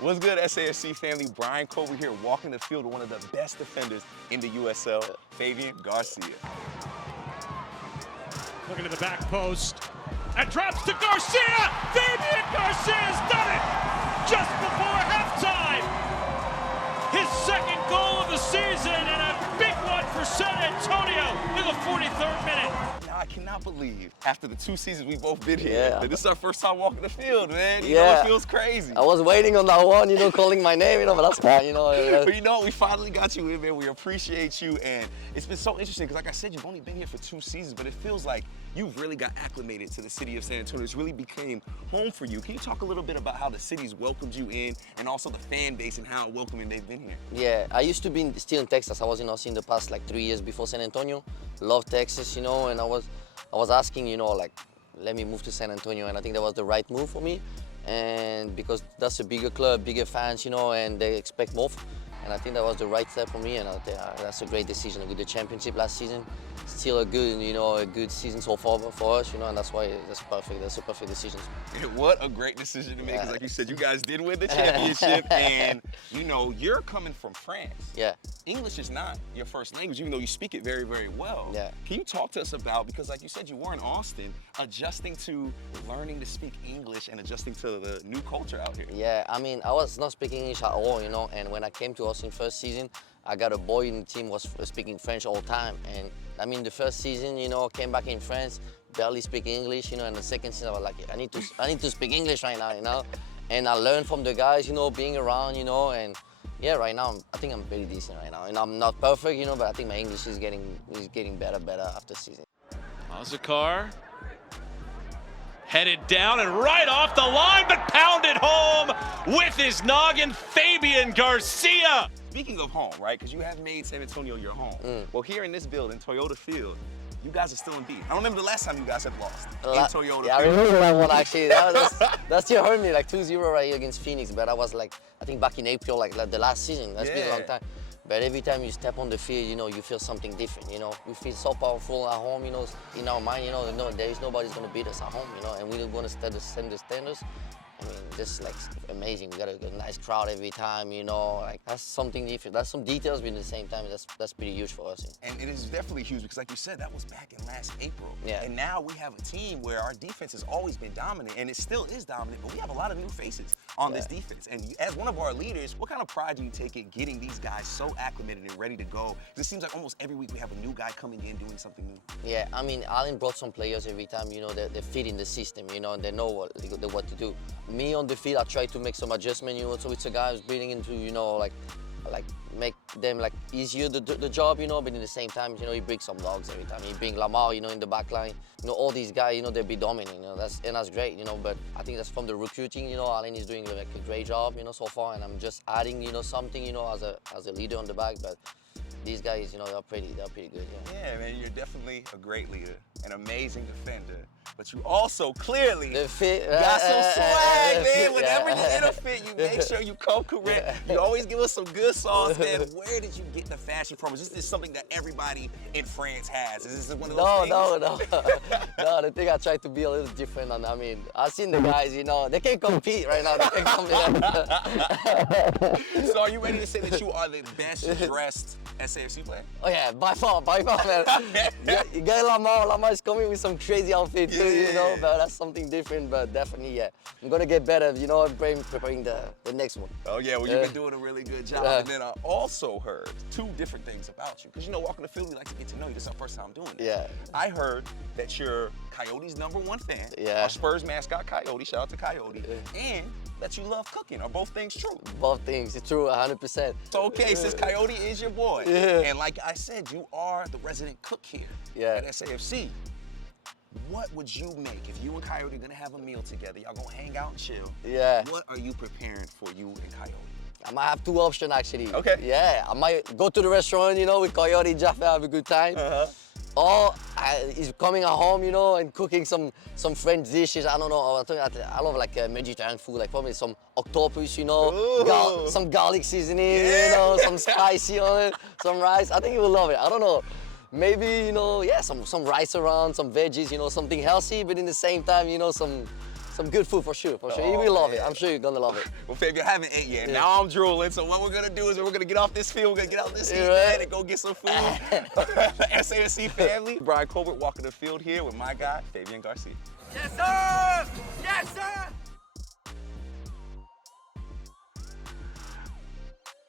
What's good, SAFC family? Brian Colby here, walking the field with one of the best defenders in the USL, Fabien Garcia. Looking to the back post, and drops to Garcia! Fabien Garcia's done it! Just before halftime! His second goal of the season, and a big one for San Antonio in the 43rd minute. Now, I cannot believe, after the 2 seasons we've both been here, that this is our first time walking the field, man. You know, it feels crazy. I was waiting on that one, calling my name, but that's fine, But you know, we finally got you in, man. We appreciate you, and it's been so interesting, because like I said, you've only been here for 2 seasons, but it feels like you've really got acclimated to the city of San Antonio. It's really became home for you. Can you talk a little bit about how the city's welcomed you in, and also the fan base and how welcoming they've been here? Yeah, I used to be still in Texas. I was in Austin the past 3 years before San Antonio. Love Texas, and I was asking, let me move to San Antonio, and I think that was the right move for me. And because that's a bigger club, bigger fans, and they expect more. And I think that was the right step for me, and that's a great decision. With the championship last season, still a good season so far for us, and that's why that's perfect. That's a perfect decision. What a great decision to make, because like you said, you guys did win the championship, and you're coming from France. Yeah. English is not your first language, even though you speak it very, very well. Yeah. Can you talk to us about, because like you said, you were in Austin, adjusting to learning to speak English and adjusting to the new culture out here? Yeah, I was not speaking English at all, and when I came to Austin first season, I got a boy in the team was speaking French all the time, and the first season, came back in France, barely speaking English, and the second season I was like, I need to speak English right now, and I learned from the guys, being around, and yeah, right now I think I'm pretty decent right now, and I'm not perfect, but I think my English is getting better after season. Mazakar headed down and right off the line, but pounded home with his noggin, Fabien Garcia. Speaking of home, right, because you have made San Antonio your home. Well, here in this building, Toyota Field, you guys are still in beat. I don't remember the last time you guys have lost in Toyota Yeah, Field. I remember that one actually. That still hurt me, 2-0 right here against Phoenix, but I was I think back in April, like the last season. That's been a long time. But every time you step on the field, you feel something different, We feel so powerful at home, in our mind, there is nobody's gonna beat us at home, and we're gonna set the standards. Just amazing. We got a nice crowd every time, that's something different. That's some details, but at the same time, that's pretty huge for us. And it is definitely huge because, like you said, that was back in last April. Yeah. And now we have a team where our defense has always been dominant, and it still is dominant, but we have a lot of new faces on this defense. And as one of our leaders, what kind of pride do you take in getting these guys so acclimated and ready to go? Because it seems like almost every week we have a new guy coming in doing something new. Yeah, Allen brought some players every time, they fit in the system, and they know what to do. Me on the field, I try to make some adjustment, so it's a guy who's bringing into, make them easier the job, but in the same time, he brings some dogs every time. He brings Lamar, in the back line. All these guys, they'll be dominant, that's great, but I think that's from the recruiting, Allen is doing a great job, so far, and I'm just adding, something, as a leader on the back, but these guys, they're pretty good. Yeah, man, you're definitely a great leader, an amazing defender, but you also clearly got some swag, man. Whenever you're in a fit, you make sure you come correct. You always give us some good sauce, man. Where did you get the fashion from? Is this something that everybody in France has? Is this one of those things? No, the thing I try to be a little different, and I've seen the guys, they can't compete right now. They can't compete. So are you ready to say that you are the best dressed SAFC player? Oh yeah, by far, man. You get Lamar is coming with some crazy outfit too, but that's something different, but definitely, yeah. I'm gonna get better, preparing the next one. Oh yeah, well you've been doing a really good job. And then I also heard 2 different things about you, because walking the field, we like to get to know you. This is our first time doing it. Yeah. I heard that you're Coyote's #1 fan. Yeah. Our Spurs mascot, Coyote. Shout out to Coyote. And that you love cooking. Are both things true? Both things, it's true, 100%. So okay, since Coyote is your boy, and like I said, you are the resident cook here at SAFC. What would you make if you and Coyote are gonna have a meal together? Y'all gonna hang out and chill. Yeah. What are you preparing for you and Coyote? I might have 2 options actually. Okay. Yeah, I might go to the restaurant, with Coyote, Jaffa, have a good time. Or he's coming at home, and cooking some French dishes. I don't know. I love Mediterranean food, probably some octopus, some garlic seasoning, some spicy on it, some rice. I think he will love it. I don't know. Maybe some rice around, some veggies, something healthy, but in the same time, some some good food for sure, for sure. You will love it. I'm sure you're gonna love it. Well, Fab, you haven't ate yet. Yeah. Now I'm drooling. So what we're gonna do is we're gonna get off this field. We're gonna get out this seat, Right. man, and go get some food. The SAFC family. Brian Colbert walking the field here with my guy, Fabien Garcia. Yes, sir!